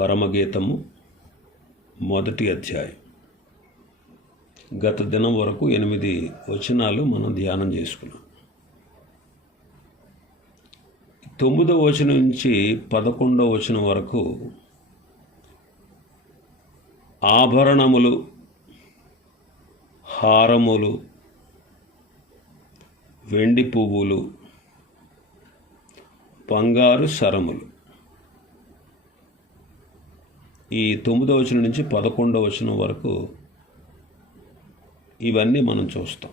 పరమగీతము మొదటి అధ్యాయం. గత దినం వరకు ఎనిమిది వచనాలు మనం ధ్యానం చేసుకున్నాం. తొమ్మిదో వచనం నుంచి పదకొండవ వచనం వరకు ఆభరణములు హారములు వెండి పువ్వులు బంగారు సరములు. ఈ తొమ్మిదో వచనం నుంచి పదకొండవ వచనం వరకు ఇవన్నీ మనం చూస్తాం.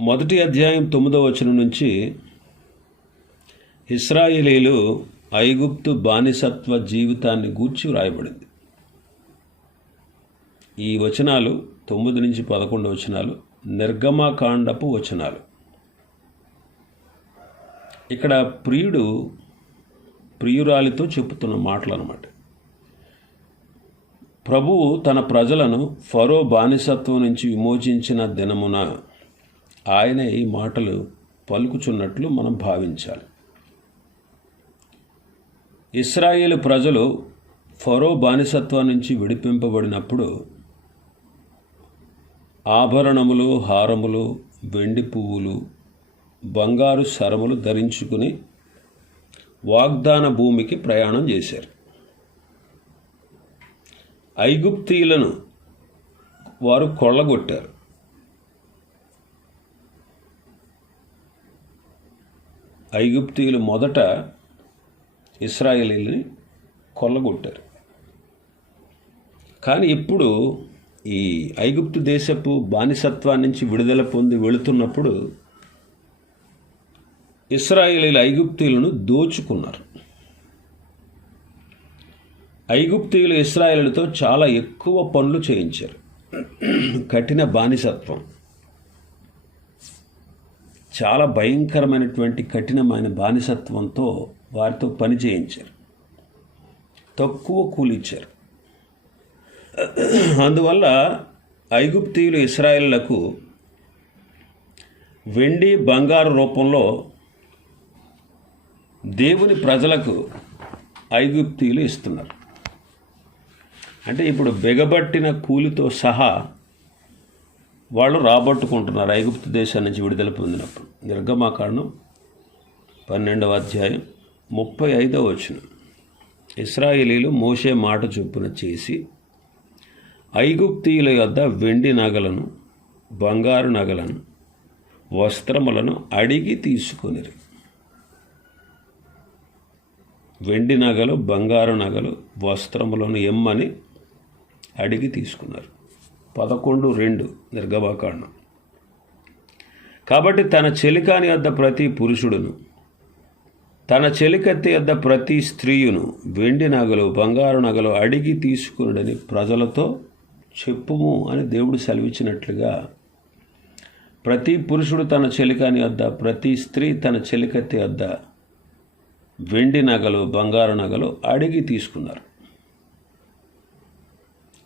మొదటి అధ్యాయం తొమ్మిదవ వచనం నుంచి ఇస్రాయేలీలు ఐగుప్తు బానిసత్వ జీవితాన్ని గూర్చి వ్రాయబడింది. ఈ వచనాలు తొమ్మిది నుంచి పదకొండు వచనాలు నిర్గమాకాండపు వచనాలు. ఇక్కడ ప్రియుడు ప్రియురాలితో చెప్పుతున్న మాటలు అన్నమాట ప్రభువు తన ప్రజలను ఫరో బానిసత్వం నుంచి విమోచించిన దినమున ఆయన ఈ మాటలు పలుకుచున్నట్లు మనం భావించాలి. ఇస్రాయేల్ ప్రజలు ఫరో బానిసత్వం నుంచి విడిపింపబడినప్పుడు ఆభరణములు హారములు వెండి పువ్వులు బంగారు శరములు ధరించుకుని వాగ్దాన భూమికి ప్రయాణం చేశారు. ఐగుప్తీయులను వారు కొల్లగొట్టారు. ఐగుప్తీయులు మొదట ఇస్రాయేలీని కొల్లగొట్టారు. కానీ ఇప్పుడు ఈ ఐగుప్తు దేశపు బానిసత్వాన్ని నుంచి విడుదల పొంది వెళుతున్నప్పుడు ఇస్రాయేలీల ఐగుప్తీయులను దోచుకున్నారు. ఐగుప్తీయులు ఇస్రాయేలుతో చాలా ఎక్కువ పనులు చేయించారు. కఠిన బానిసత్వం. చాలా భయంకరమైనటువంటి కఠినమైన బానిసత్వంతో వారితో పని చేయించారు. తక్కువ కూలిచ్చారు అందువల్ల ఐగుప్తీయులు ఇస్రాయేళ్ళకు వెండి బంగారు రూపంలో దేవుని ప్రజలకు ఐగుప్తీయులు ఇస్తున్నారు. అంటే ఇప్పుడు బెగబట్టిన కూలితో సహా వాళ్ళు రాబట్టుకుంటున్నారు ఐగుప్తు దేశం నుంచి విడుదల పొందినప్పుడు. నిర్గమాకాండం పన్నెండవ అధ్యాయం ముప్పై ఐదవ వచనం. ఇస్రాయేలీలు మోసే మాట చొప్పున చేసి ఐగుప్తీయుల యొద్ద వెండి నగలను బంగారు నగలను వస్త్రములను అడిగి తీసుకొనిరు. వెండి నగలు బంగారు నగలు వస్త్రములను ఎమ్మని అడిగి తీసుకున్నారు. పదకొండు రెండు నిర్గమాకాండం. కాబట్టి తన చెలికాని వద్ద ప్రతి పురుషుడును తన చెలికత్తి వద్ద ప్రతి స్త్రీయును వెండి నగలు బంగారు నగలు అడిగి తీసుకునుడని ప్రజలతో చెప్పుము అని దేవుడు సెలవిచ్చినట్లుగా ప్రతి పురుషుడు తన చెలికాని వద్ద ప్రతి స్త్రీ తన చెలికత్తి వద్ద వెండి నగలు బంగారు నగలు అడిగి తీసుకున్నారు.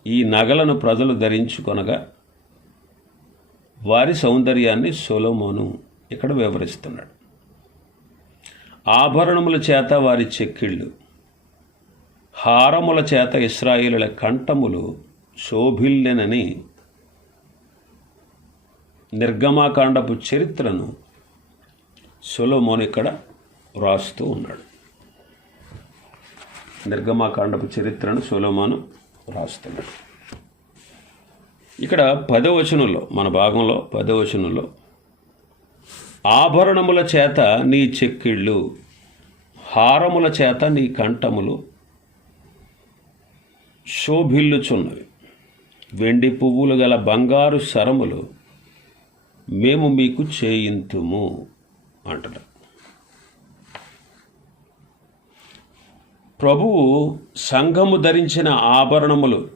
ఈ నగలను ప్రజలు ధరించుకొనగా వారి సౌందర్యాన్ని సొలోమోను ఇక్కడ వివరిస్తున్నాడు. ఆభరణముల చేత వారి చెక్కిళ్ళు హారముల చేత ఇస్రాయిలుల కంఠములు శోభిల్లెనని నిర్గమాకాండపు చరిత్రను సొలోమోన్ ఇక్కడ వ్రాస్తూ ఉన్నాడు. నిర్గమాకాండపు చరిత్రను సోలోమాను రాస్తున్నాడు. ఇక్కడ పదవచనంలో మన భాగంలో పదవచనంలో ఆభరణముల చేత నీ చెక్కిళ్ళు హారముల చేత నీ కంఠములు శోభిల్లుచున్నవి. వెండి పువ్వులు గల బంగారు సరములు మేము మీకు చేయింతుము అంటారు ప్రభువు సంఘము ధరించిన ఆభరణములు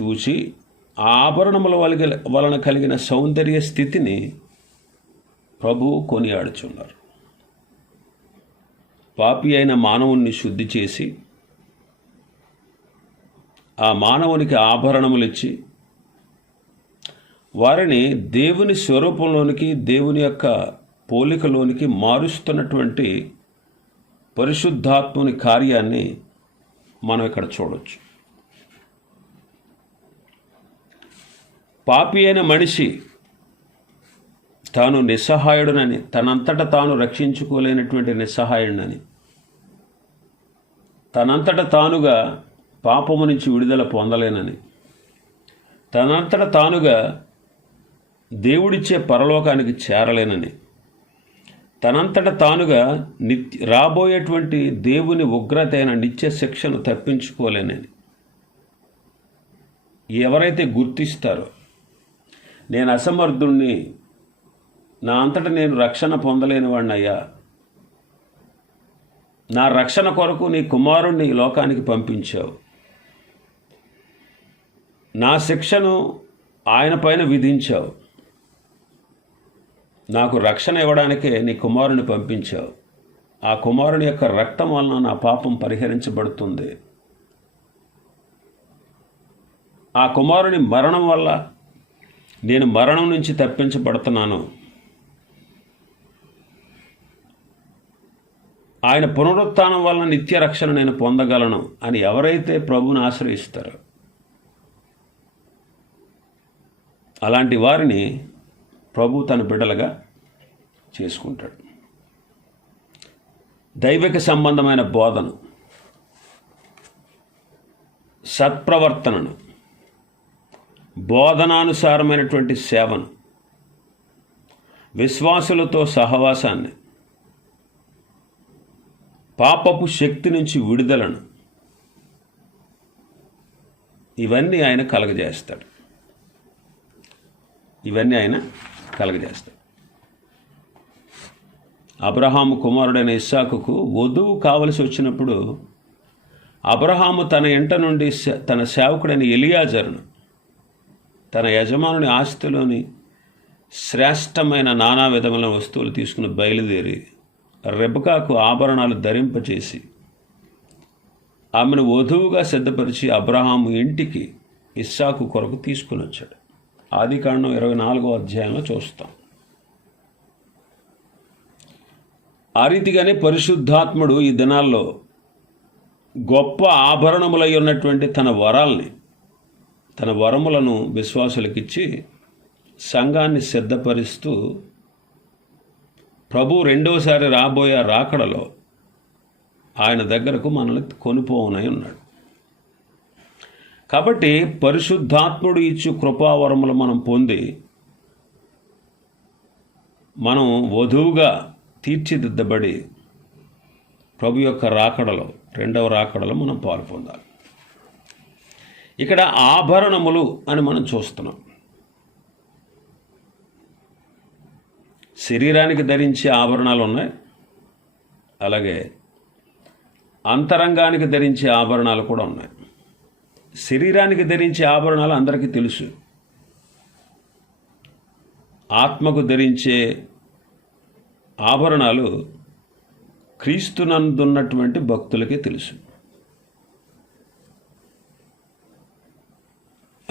చూసి ఆ ఆభరణముల వలగ వలన కలిగిన సౌందర్య స్థితిని ప్రభువు కొనియాడుచున్నారు. పాపి అయిన మానవుణ్ణి శుద్ధి చేసి ఆ మానవునికి ఆభరణములు ఇచ్చి వారిని దేవుని స్వరూపంలోనికి దేవుని యొక్క పోలికలోనికి మారుస్తున్నటువంటి పరిశుద్ధాత్ముని కార్యాన్ని మనం ఇక్కడ చూడవచ్చు పాపి అయిన మనిషి తాను నిస్సహాయుడునని తనంతట తాను రక్షించుకోలేనటువంటి నిస్సహాయుడనని తనంతట తానుగా పాపము నుంచి విడుదల పొందలేనని తనంతట తానుగా దేవుడిచ్చే పరలోకానికి చేరలేనని తనంతట తానుగా నిత్య రాబోయేటువంటి దేవుని ఉగ్రత అయిన నిత్య శిక్షను తప్పించుకోలేనని. ఎవరైతే గుర్తిస్తారో నేను అసమర్థుణ్ణి నా అంతట నేను రక్షణ పొందలేని వాడినయ్యా నా రక్షణ కొరకు నీ కుమారుణ్ణి ఈ లోకానికి పంపించావు. నా శిక్షను ఆయన పైన విధించావు. నాకు రక్షణ ఇవ్వడానికే నీ కుమారుని పంపించావు. ఆ కుమారుని యొక్క రక్తం వలన నా పాపం పరిహరించబడుతుంది. ఆ కుమారుని మరణం వల్ల నేను మరణం నుంచి తప్పించబడుతున్నాను. ఆయన పునరుత్థానం వలన నిత్య రక్షణ నేను పొందగలను అని ఎవరైతే ప్రభుని ఆశ్రయిస్తారో అలాంటి వారిని ప్రభు తన బిడ్డలుగా చేసుకుంటాడు. దైవిక సంబంధమైన బోధను సత్ప్రవర్తనను బోధనానుసారమైనటువంటి సేవను విశ్వాసులతో సహవాసాన్ని పాపపు శక్తి నుంచి విడుదలను ఇవన్నీ ఆయన కలగజేస్తాడు. ఇవన్నీ ఆయన కలగజేస్తాడు అబ్రహాము కుమారుడైన ఇస్సాకుకు వధువు కావలసి వచ్చినప్పుడు అబ్రహాము తన ఇంట నుండి తన సేవకుడైన ఎలియాజరును తన యజమానుని ఆస్తిలోని శ్రేష్టమైన నానా విధమైన వస్తువులు తీసుకుని బయలుదేరి రెబకాకు ఆభరణాలు ధరింపచేసి ఆమెను వధువుగా సిద్ధపరిచి అబ్రహాము ఇంటికి ఇస్సాకు కొరకు తీసుకుని వచ్చాడు. ఆది కాండం ఇరవై నాలుగో అధ్యాయంలో చూస్తాం. ఆ రీతిగానే పరిశుద్ధాత్ముడు ఈ దినాల్లో గొప్ప ఆభరణములై ఉన్నటువంటి తన వరాల్ని తన వరములను విశ్వాసులకిచ్చి సంఘాన్ని సిద్ధపరుస్తూ ప్రభు రెండోసారి రాబోయే రాకడలో ఆయన దగ్గరకు మనల్ని కొనిపోవునై ఉన్నాడు. కాబట్టి పరిశుద్ధాత్ముడు ఇచ్చు కృపావరములు మనం పొంది మనం వధువుగా తీర్చిదిద్దబడి ప్రభు యొక్క రాకడలో రెండవ రాకడలో మనం పాలు పొందాలి. ఇక్కడ ఆభరణములు అని మనం చూస్తున్నాం. శరీరానికి ధరించే ఆభరణాలు ఉన్నాయి. అలాగే అంతరంగానికి ధరించే ఆభరణాలు కూడా ఉన్నాయి. శరీరానికి ధరించే ఆభరణాలు అందరికీ తెలుసు. ఆత్మకు ధరించే ఆభరణాలు క్రీస్తునందున్నటువంటి భక్తులకే తెలుసు.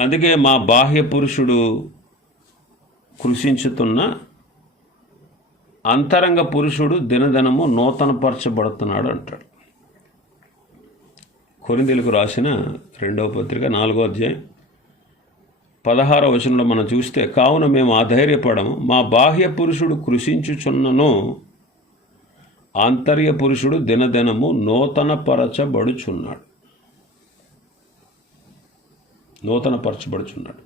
అందుకే మా బాహ్య పురుషుడు కృషించుతున్న అంతరంగ పురుషుడు దినదినము నూతనపరచబడుతున్నాడు అంటాడు. కొరిందీలకు రాసిన రెండవ పత్రిక నాలుగో అధ్యాయం. పదహారవ వచనంలో మనం చూస్తే కావున మేము ఆధైర్యపడము. మా బాహ్య పురుషుడు కృషించుచున్నను ఆంతర్య పురుషుడు దినదినము నూతనపరచబడుచున్నాడు. నూతనపరచబడుచున్నాడు.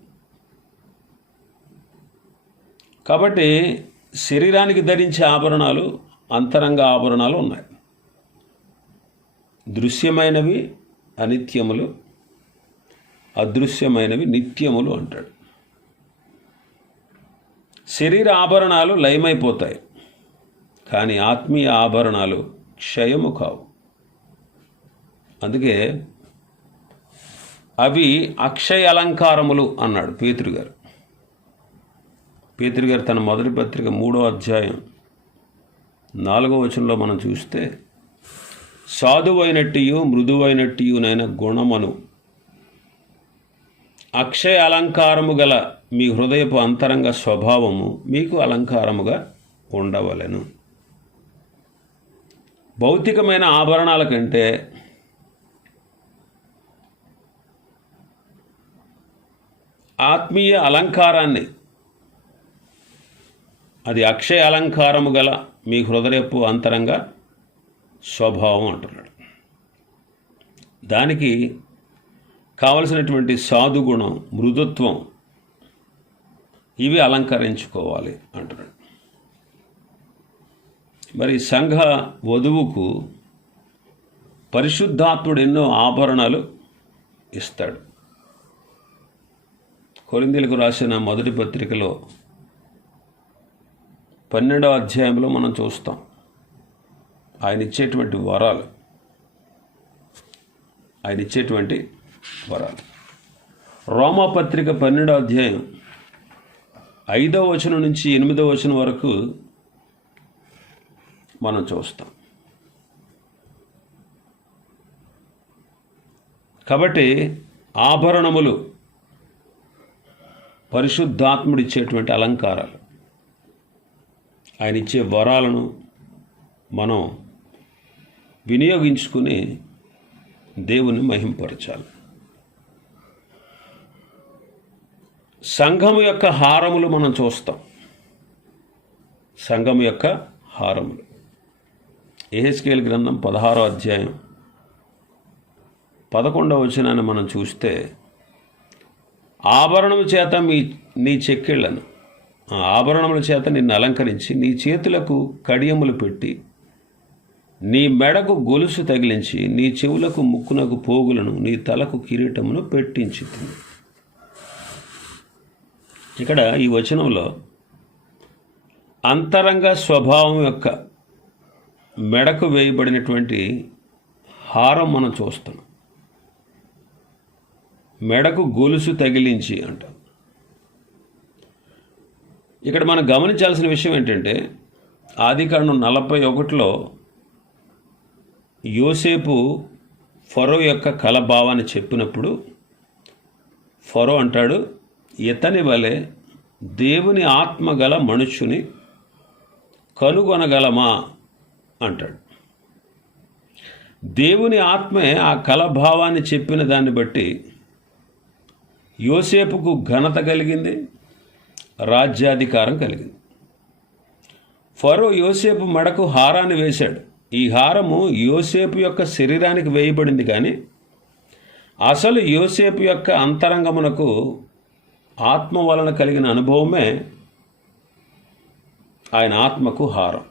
కాబట్టి శరీరానికి ధరించే ఆభరణాలు అంతరంగ ఆభరణాలు ఉన్నాయి. దృశ్యమైనవి అనిత్యములు అదృశ్యమైనవి నిత్యములు అంటాడు. శరీర ఆభరణాలు లయమైపోతాయి కానీ ఆత్మీయ ఆభరణాలు క్షయము కావు. అందుకే అవి అక్షయ అలంకారములు అన్నాడు పేతురు గారు. గారు తన మొదటి పత్రిక మూడో అధ్యాయం నాలుగో వచనంలో మనం చూస్తే సాధువైనట్టియు మృదువైనట్టియునైన గుణమను. అక్షయ అలంకారము గల మీ హృదయపు అంతరంగ స్వభావము మీకు అలంకారముగా ఉండవలెను. భౌతికమైన ఆభరణాల కంటే ఆత్మీయ అలంకారాన్ని అది అక్షయ అలంకారము గల మీ హృదయపు అంతరంగ స్వభావం అంటున్నాడు. దానికి కావలసినటువంటి సాధుగుణం మృదుత్వం ఇవి అలంకరించుకోవాలి అంటున్నాడు. మరి సంఘ వధువుకు పరిశుద్ధాత్ముడు ఎన్నో ఆభరణాలు ఇస్తాడు. కొరిందీలకు రాసిన మొదటి పత్రికలో పన్నెండవ అధ్యాయంలో మనం చూస్తాం. ఆయన ఇచ్చేటువంటి వరాలు. ఆయన ఇచ్చేటువంటి వరాలు. రోమాపత్రిక పన్నెండో అధ్యాయం ఐదో వచనం నుంచి ఎనిమిదో వచనం వరకు మనం చూస్తాం. కాబట్టి ఆభరణములు పరిశుద్ధాత్ముడు ఇచ్చేటువంటి అలంకారాలు. ఆయన ఇచ్చే వరాలను మనం వినియోగించుకుని దేవుని మహింపరచాలి. సంఘము యొక్క హారములు మనం చూస్తాం. సంఘము యొక్క హారములు. ఏహెచ్కేల్ గ్రంథం పదహారో అధ్యాయం పదకొండవ వచనాన్ని మనం చూస్తే ఆభరణము చేత మీ నీ చెక్కిళ్ళను ఆ ఆభరణముల చేత నిన్ను అలంకరించి నీ చేతులకు కడియములు పెట్టి నీ మెడకు గొలుసు తగిలించి నీ చెవులకు ముక్కునకు పోగులను నీ తలకు కిరీటమును పెట్టించి ఇక్కడ ఈ వచనంలో అంతరంగ స్వభావం యొక్క మెడకు వేయబడినటువంటి హారం మనం చూస్తున్నాం మెడకు గొలుసు తగిలించి అంట. ఇక్కడ మనం గమనించాల్సిన విషయం ఏంటంటే ఆదికాండం నలభై ఒకటిలో యోసేపు ఫరో యొక్క కలభావాన్ని చెప్పినప్పుడు ఫరో అంటాడు ఇతని వలె దేవుని ఆత్మ గల కనుగొనగలమా? అంటాడు. దేవుని ఆత్మే ఆ కలభావాన్ని చెప్పిన దాన్ని బట్టి యోసేపుకు ఘనత కలిగింది రాజ్యాధికారం కలిగింది. ఫరో యోసేపు మెడకు హారాన్ని వేశాడు. ఈ హారము యోసేపు యొక్క శరీరానికి వేయబడింది కానీ అసలు యోసేపు యొక్క అంతరంగమునకు ఆత్మ వలన కలిగిన అనుభవమే ఆయన ఆత్మకు హారం.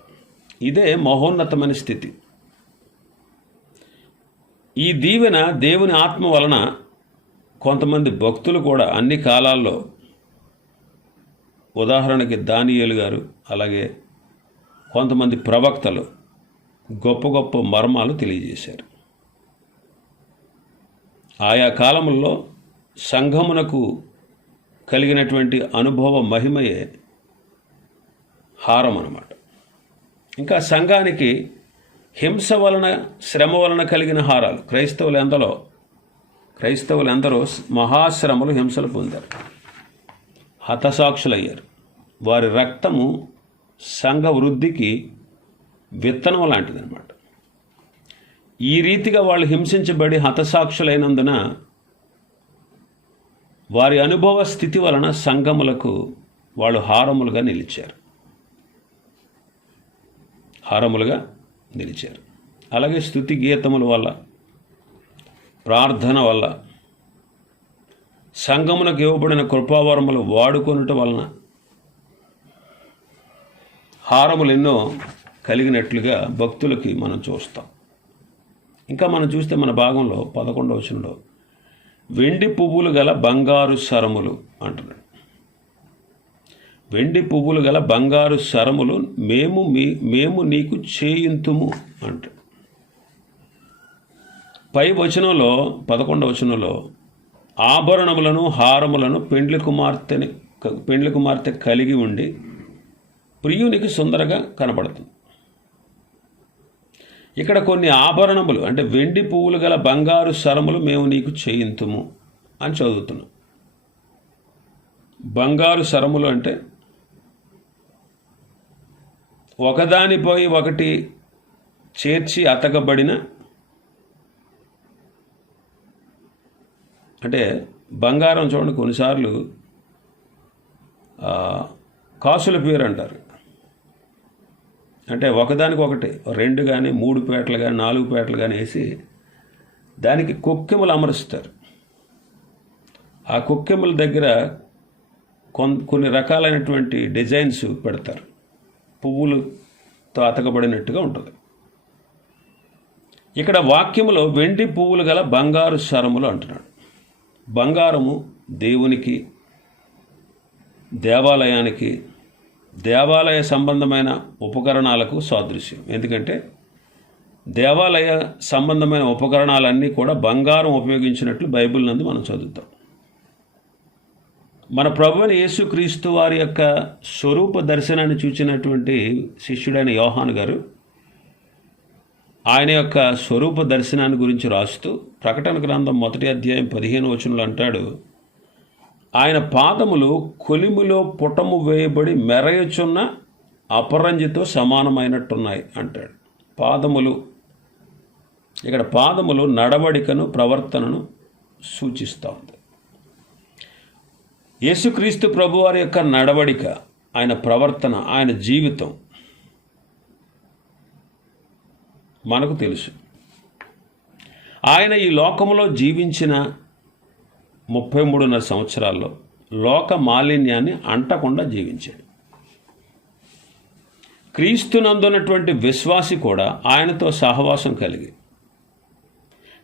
ఇదే మహోన్నతమైన స్థితి. ఈ దీవెన దేవుని ఆత్మ వలన కొంతమంది భక్తులు కూడా అన్ని కాలాల్లో ఉదాహరణకి దానియేలు గారు అలాగే కొంతమంది ప్రవక్తలు గొప్ప గొప్ప మర్మాలు తెలియజేశారు. ఆయా కాలముల్లో సంఘమునకు కలిగినటువంటి అనుభవ మహిమయే హారం అన్నమాట ఇంకా సంఘానికి హింస వలన శ్రమ వలన కలిగిన హారాలు క్రైస్తవులు ఎందరో క్రైస్తవులు ఎందరో మహాశ్రమలు హింసలు పొందారు. హతసాక్షులయ్యారు. వారి రక్తము సంఘ వృద్ధికి విత్తనం లాంటిదన్నమాట. ఈ రీతిగా వాళ్ళు హింసించబడి హతసాక్షులైనందున వారి అనుభవ స్థితి వలన సంఘములకు వాళ్ళు హారములుగా నిలిచారు. హారములుగా నిలిచారు. అలాగే స్థుతి గీతముల వల్ల ప్రార్థన వల్ల సంఘమునకు ఇవ్వబడిన కృపావరములు వాడుకొనుట వలన హారములు ఎన్నో కలిగినట్లుగా భక్తులకి మనం చూస్తాం. ఇంకా మనం చూస్తే మన భాగంలో పదకొండవ వచనంలో వెండి పువ్వులు గల బంగారు సరములు అంటున్నాడు. వెండి పువ్వులు గల బంగారు సరములు మేము మీ మేము నీకు చేయింతుము అంట పై వచనంలో పదకొండవ వచనంలో ఆభరణములను హారములను పెండ్లి కుమార్తెని పెండ్లి కుమార్తె కలిగి ఉండి ప్రియునికి సుందరగా కనబడుతుంది. ఇక్కడ కొన్ని ఆభరణములు అంటే వెండి పువ్వులు గల బంగారు సరములు మేము నీకు చేయింతుము అని చదువుతున్నాం. బంగారు సరములు అంటే ఒకదానిపై ఒకటి చేర్చి అతకబడిన అంటే బంగారం చూడండి కొన్నిసార్లు కాసుల పేరు అంటారు. అంటే ఒకదానికి ఒకటి రెండు కానీ మూడు పేటలు కానీ నాలుగు పేటలు కానీ వేసి దానికి కుక్కెములు అమరుస్తారు. ఆ కుక్కెముల దగ్గర కొన్ కొన్ని రకాలైనటువంటి డిజైన్స్ పెడతారు. పువ్వులతో అతకబడినట్టుగా ఉంటుంది. ఇక్కడ వాక్యములో వెండి పువ్వులు గల బంగారు శరములు అంటున్నాడు. బంగారము దేవునికి దేవాలయానికి దేవాలయ సంబంధమైన ఉపకరణాలకు సాదృశ్యం. ఎందుకంటే దేవాలయ సంబంధమైన ఉపకరణాలన్నీ కూడా బంగారం ఉపయోగించినట్లు బైబిల్ నందు మనం చదువుతాం. మన ప్రభుని యేసుక్రీస్తు వారి యొక్క స్వరూప దర్శనాన్ని చూచినటువంటి శిష్యుడైన యోహాన్ గారు ఆయన యొక్క స్వరూప దర్శనాన్ని గురించి రాస్తూ ప్రకటన గ్రంథం మొదటి అధ్యాయం పదిహేను వచనంలో అంటాడు ఆయన పాదములు కొలిమిలో పుటము వేయబడి మెరయచున్న అపరంజితో సమానమైనట్టున్నాయి అంటాడు. పాదములు ఇక్కడ పాదములు నడవడికను ప్రవర్తనను సూచిస్తూ ఉంది. యేసుక్రీస్తు ప్రభువారి యొక్క నడవడిక ఆయన ప్రవర్తన ఆయన జీవితం మనకు తెలుసు. ఆయన ఈ లోకములో జీవించిన ముప్పై మూడున్నర సంవత్సరాల్లో లోక మాలిన్యాన్ని అంటకుండా జీవించాడు. క్రీస్తునందున్నటువంటి విశ్వాసి కూడా ఆయనతో సహవాసం కలిగి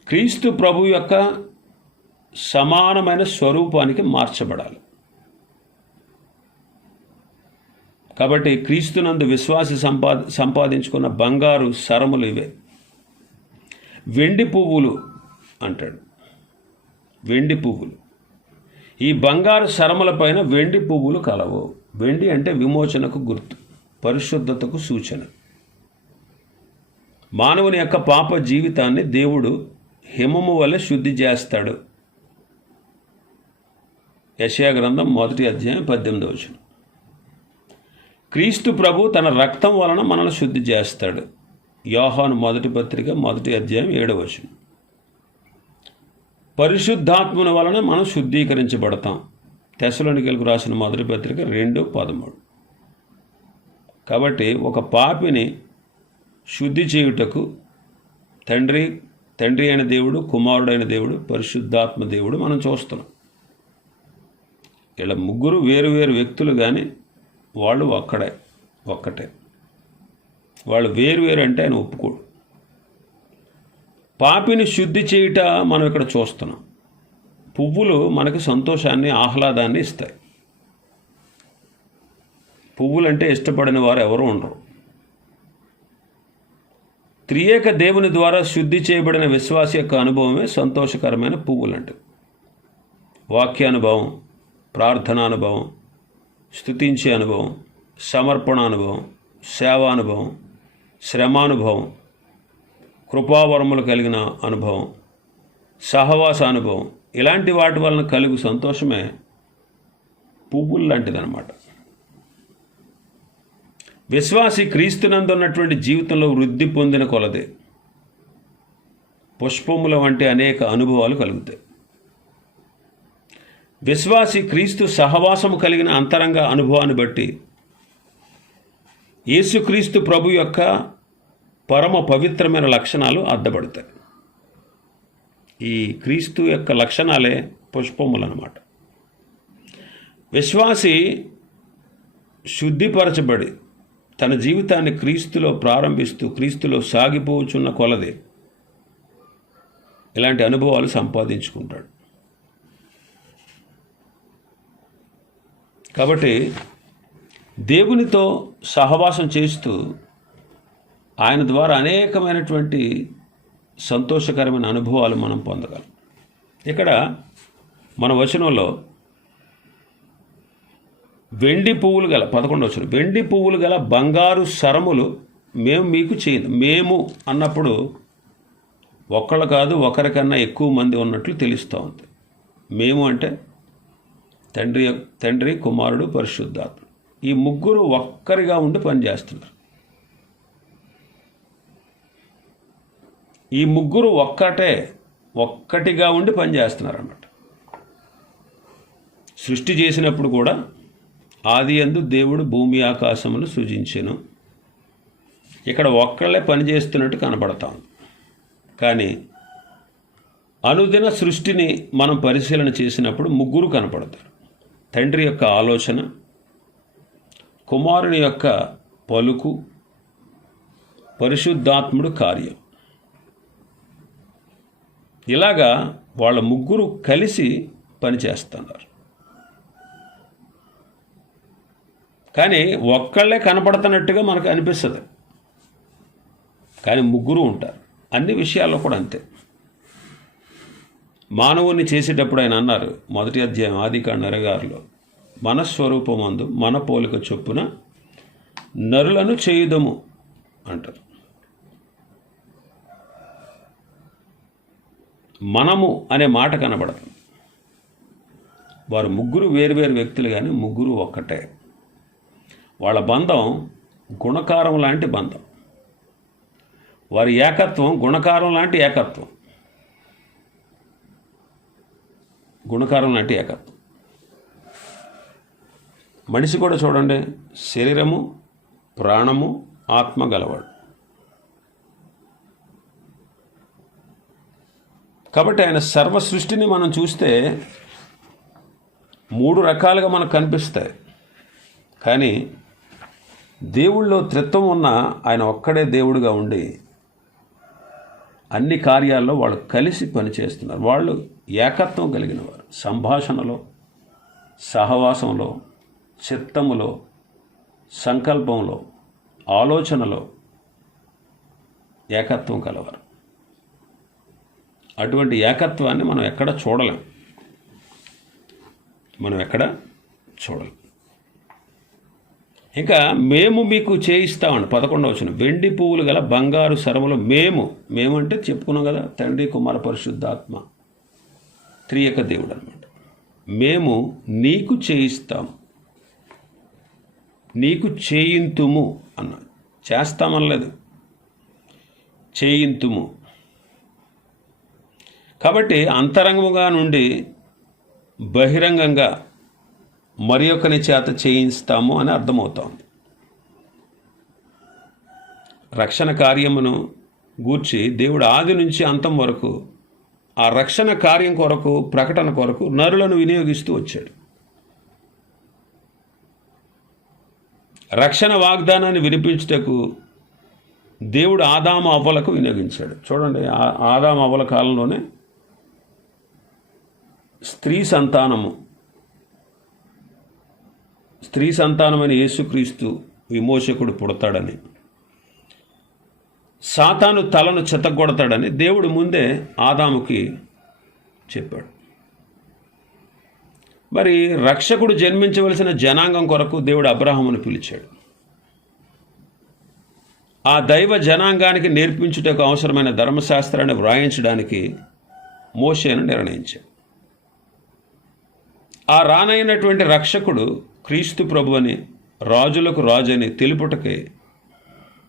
క్రీస్తు ప్రభు యొక్క సమానమైన స్వరూపానికి మార్చబడాలి. కాబట్టి క్రీస్తునందు విశ్వాసి సంపాద సంపాదించుకున్న బంగారు సరములు ఇవే. వెండి పువ్వులు అంటాడు. వెండి పువ్వులు. ఈ బంగారు సరముల పైన వెండి పువ్వులు కలవు. వెండి అంటే విమోచనకు గుర్తు పరిశుద్ధతకు సూచన. మానవుని యొక్క పాప జీవితాన్ని దేవుడు హిమము వల్ల శుద్ధి చేస్తాడు. యశయా గ్రంథం మొదటి అధ్యాయం పద్దెనిమిది వచ్చిన క్రీస్తు ప్రభు తన రక్తం వలన మనల్ని శుద్ధి చేస్తాడు. యోహాను మొదటి పత్రిక మొదటి అధ్యాయం ఏడవచనం పరిశుద్ధాత్మన వలన మనం శుద్ధీకరించబడతాం. తెసలోనికలకు రాసిన మొదటి పత్రిక రెండు పదమూడు. కాబట్టి ఒక పాపిని శుద్ధి చేయుటకు తండ్రి తండ్రి అయిన దేవుడు కుమారుడైన దేవుడు పరిశుద్ధాత్మ దేవుడు మనం చూస్తున్నాం. ఇలా ముగ్గురు వేరు వేరు వ్యక్తులు కానీ వాళ్ళు ఒక్కడే ఒక్కటే. వాళ్ళు వేరు వేరు అంటే ఆయన ఒప్పుకోడు. పాపిని శుద్ధి చేయుట మనం ఇక్కడ చూస్తున్నాం. పువ్వులు మనకు సంతోషాన్ని ఆహ్లాదాన్ని ఇస్తాయి. పువ్వులంటే ఇష్టపడిన వారు ఎవరు ఉండరు. త్రియేక దేవుని ద్వారా శుద్ధి చేయబడిన విశ్వాస యొక్క అనుభవమే సంతోషకరమైన పువ్వులంటే. వాక్యానుభవం ప్రార్థనానుభవం స్థుతించే అనుభవం సమర్పణ అనుభవం సేవానుభవం శ్రమానుభవం కృపావరములు కలిగిన అనుభవం సహవాస అనుభవం ఇలాంటి వాటి వలన కలుగు సంతోషమే పువ్వులు లాంటిదన్నమాట. విశ్వాసి క్రీస్తునందున్నటువంటి జీవితంలో వృద్ధి పొందిన కొలదే. పుష్పముల వంటి అనేక అనుభవాలు కలుగుతాయి. విశ్వాసి క్రీస్తు సహవాసము కలిగిన అంతరంగ అనుభవాన్ని బట్టి యేసుక్రీస్తు ప్రభు యొక్క పరమ పవిత్రమైన లక్షణాలు అద్దబడతాయి. ఈ క్రీస్తు యొక్క లక్షణాలే పుష్పములు అన్నమాట విశ్వాసి శుద్ధిపరచబడి తన జీవితాన్ని క్రీస్తులో ప్రారంభిస్తూ క్రీస్తులో సాగిపోచున్న కొలది ఇలాంటి అనుభవాలు సంపాదించుకుంటాడు. కాబట్టి దేవునితో సహవాసం చేస్తూ ఆయన ద్వారా అనేకమైనటువంటి సంతోషకరమైన అనుభవాలు మనం పొందగలం. ఇక్కడ మన వచనంలో వెండి పువ్వులు గల పదకొండు వచ్చిన వెండి పువ్వులు గల బంగారు సరములు మేము మీకు చేయదు మేము అన్నప్పుడు ఒక్కళ్ళు కాదు ఒకరికన్నా ఎక్కువ మంది ఉన్నట్లు తెలుస్తూ ఉంది. మేము అంటే తండ్రి తండ్రి కుమారుడు పరిశుద్ధాత్మ. ఈ ముగ్గురు ఒక్కరిగా ఉండి పనిచేస్తున్నారు. ఈ ముగ్గురు ఒక్కటే ఒక్కటిగా ఉండి పనిచేస్తున్నారు అన్నమాట సృష్టి చేసినప్పుడు కూడా ఆది ఎందు దేవుడు భూమి ఆకాశమును సృజించెను. ఇక్కడ ఒక్కళ్ళే పనిచేస్తున్నట్టు కనబడతాం కానీ అనుదిన సృష్టిని మనం పరిశీలన చేసినప్పుడు ముగ్గురు కనపడతారు. తండ్రి యొక్క ఆలోచన కుమారుని యొక్క పలుకు పరిశుద్ధాత్ముడు కార్యం. ఇలాగా వాళ్ళ ముగ్గురు కలిసి పనిచేస్తున్నారు కానీ ఒక్కళ్ళే కనపడుతున్నట్టుగా మనకు అనిపిస్తుంది. కానీ ముగ్గురు ఉంటారు. అన్ని విషయాల్లో కూడా అంతే. మానవుని చేసేటప్పుడు ఆయన అన్నారు మొదటి అధ్యాయం ఆదికాండ నరగారులో మన స్వరూపమందు మన పోలిక చొప్పున నరులను చేయుదము అంటారు. మనము అనే మాట కనబడదు. వారు ముగ్గురు వేరువేరు వ్యక్తులు కానీ ముగ్గురు ఒక్కటే. వాళ్ళ బంధం గుణకారం లాంటి బంధం. వారి ఏకత్వం గుణకారం లాంటి ఏకత్వం. గుణకారం లాంటి ఏకత్వం. మనిషి కూడా చూడండి శరీరము ప్రాణము ఆత్మ గలవాడు. కాబట్టి ఆయన సర్వ సృష్టిని మనం చూస్తే మూడు రకాలుగా మనకు కనిపిస్తాయి. కానీ దేవుళ్ళో త్రిత్వం ఉన్న ఆయన ఒక్కడే దేవుడిగా ఉండి అన్ని కార్యాల్లో వాళ్ళు కలిసి పనిచేస్తున్నారు. వాళ్ళు ఏకత్వం కలిగిన వారు సంభాషణలో సహవాసంలో చిత్తములో సంకల్పంలో ఆలోచనలో ఏకత్వం కలవారు. అటువంటి ఏకత్వాన్ని మనం ఎక్కడ చూడలేం. మనం ఎక్కడ చూడలేం. ఇంకా మేము మీకు చేయిస్తామండి పదకొండవ వచ్చిన వెండి పువ్వులు గల బంగారు సరములు మేము. మేము అంటే చెప్పుకున్నాం కదా తండ్రి కుమార పరిశుద్ధాత్మ త్రియక దేవుడు అనమాట మేము నీకు చేయిస్తాం. నీకు చేయింతుము అన్న చేస్తామనలేదు. చేయింతుము. కాబట్టి అంతరంగముగా నుండి బహిరంగంగా మరి ఒకని చేత చేయిస్తాము అని అర్థమవుతోంది. రక్షణ కార్యమును గూర్చి దేవుడు ఆది నుంచి అంతం వరకు ఆ రక్షణ కార్యం కొరకు ప్రకటన కొరకు నరులను వినియోగిస్తూ వచ్చాడు. రక్షణ వాగ్దానాన్ని వినిపించుటకు దేవుడు ఆదామ అవ్వలకు వినియోగించాడు. చూడండి ఆ- అవ్వల కాలంలోనే స్త్రీ సంతానము. స్త్రీ సంతానమైన యేసుక్రీస్తు విమోచకుడు పుడతాడని. సాతాను తలను చెత్తగొడతాడని దేవుడు ముందే ఆదాముకి చెప్పాడు. మరి రక్షకుడు జన్మించవలసిన జనాంగం కొరకు దేవుడు అబ్రహమును పిలిచాడు. ఆ దైవ జనాంగానికి నేర్పించుటకు అవసరమైన ధర్మశాస్త్రాన్ని వ్రాయించడానికి మోషేను నిర్ణయించాడు. ఆ రానైనటువంటి రక్షకుడు క్రీస్తు ప్రభు అని రాజులకు రాజని తెలుపుటకై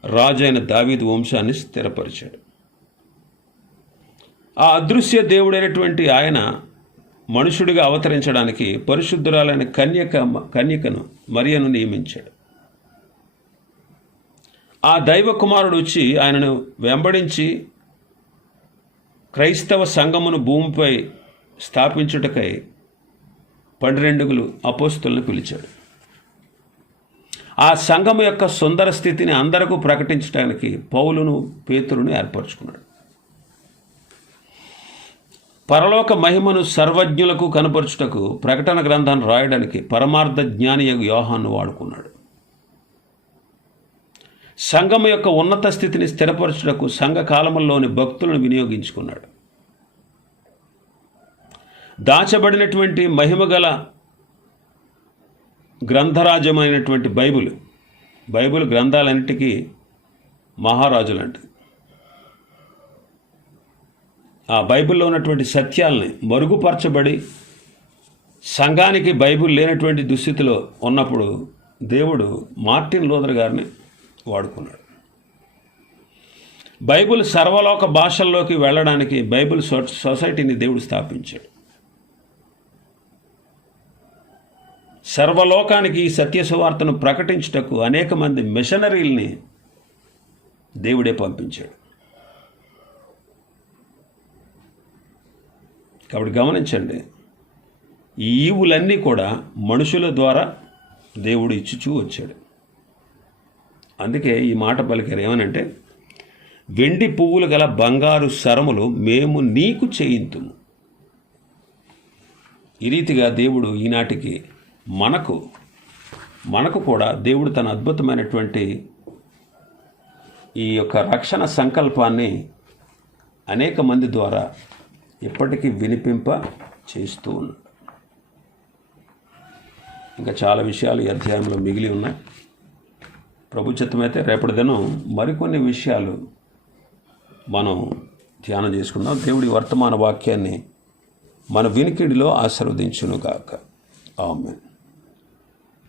రాజైన దావీదు వంశాన్ని స్థిరపరిచాడు. ఆ అదృశ్య దేవుడైనటువంటి ఆయన మనుషుడిగా అవతరించడానికి పరిశుద్ధురాలైన కన్యక కన్యకను మరియను నియమించాడు. ఆ దైవ కుమారుడు వచ్చి ఆయనను వెంబడించి క్రైస్తవ సంఘమును భూమిపై స్థాపించుటకై పన్నెండుగులు అపోస్తులను పిలిచాడు. ఆ సంఘం యొక్క సుందర స్థితిని అందరకు ప్రకటించడానికి పౌలును పేతురును ఏర్పరచుకున్నాడు. పరలోక మహిమను సర్వజ్ఞులకు కనపరచుటకు ప్రకటన గ్రంథాన్ని రాయడానికి పరమార్థ జ్ఞాని వ్యూహాన్ని వాడుకున్నాడు. సంఘం యొక్క ఉన్నత స్థితిని స్థిరపరచుటకు సంఘ కాలంలోని భక్తులను వినియోగించుకున్నాడు. దాచబడినటువంటి మహిమగల గ్రంథరాజ్యమైనటువంటి బైబిల్. బైబిల్ గ్రంథాలన్నిటికీ మహారాజులు ఆ బైబిల్లో ఉన్నటువంటి సత్యాల్ని మరుగుపరచబడి సంఘానికి బైబిల్ లేనటువంటి దుస్థితిలో ఉన్నప్పుడు దేవుడు మార్టిన్ లూథర్ గారిని వాడుకున్నాడు. బైబిల్ సర్వలోక భాషల్లోకి వెళ్ళడానికి బైబిల్ సొ- సొసైటీని దేవుడు స్థాపించాడు. సర్వలోకానికి ఈ సత్య సువార్తను ప్రకటించుటకు అనేక మంది మిషనరీల్ని దేవుడే పంపించాడు. కాబట్టి గమనించండి ఈ ఈవులన్నీ కూడా మనుషుల ద్వారా దేవుడు ఇచ్చుచూ వచ్చాడు. అందుకే ఈ మాట పలికారు ఏమనంటే వెండి పువ్వులు గల బంగారు సరములు మేము నీకు చేయింతుము. ఈ రీతిగా దేవుడు ఈనాటికి మనకు మనకు కూడా దేవుడు తన అద్భుతమైనటువంటి ఈ యొక్క రక్షణ సంకల్పాన్ని అనేక మంది ద్వారా ఇప్పటికీ వినిపింప చేస్తూ ఉన్నాడు ఇంకా చాలా విషయాలు ఈ అధ్యాయంలో మిగిలి ఉన్నాయి. ప్రభుత్వమైతే రేపటి దినం మరికొన్ని విషయాలు మనం ధ్యానం చేసుకుందాం. దేవుడి వర్తమాన వాక్యాన్ని మన వినికిడిలో ఆశీర్వదించునుగాక. ఆమెన్.